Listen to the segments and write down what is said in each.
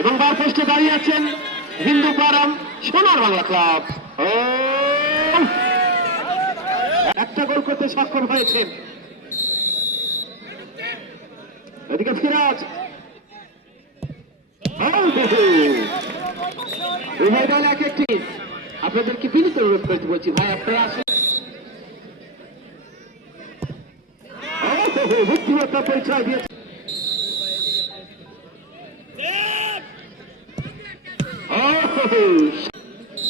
এবং বার পোস্টে দাঁড়িয়ে আছেন হিন্দু পারাম সোনার বাংলা ক্লাব। ও একটা গোল করতে সক্ষম হয়েছেন। এদিকে ফিরাজ, উভয় দল এক একটি। আপনাদেরকে বিনীত অনুরোধ করতে বলছি, ভাই আপনারা আসেন। বুদ্ধিমত্তা পরিচয় দিয়েছে।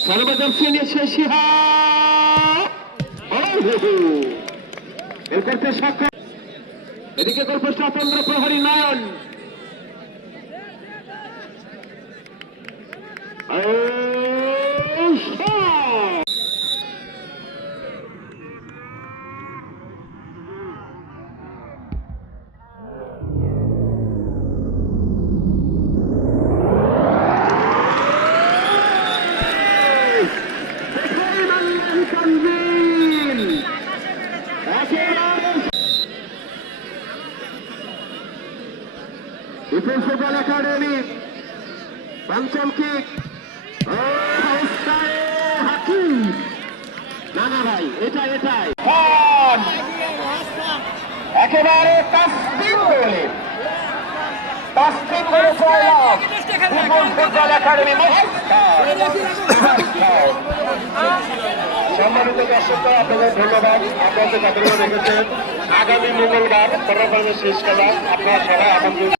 সর্বদম সিনিয়র শেষিহা এর করতে সক্ষম। এদিকে গোলপোস্ট অতন্দ্র প্রহরী নয়ন, ফুটবল একাডেমি পঞ্চম কিক। না না ভাই, এটাই একেবারে ফুটবল একাডেমি। সম্মানিত দর্শকরা, আপনাদের ধন্যবাদ। আপনাদের দেখেছেন। আগামী মঙ্গলবার শেষ খেলা, আপনারা সবাই আমন্ত্রিত।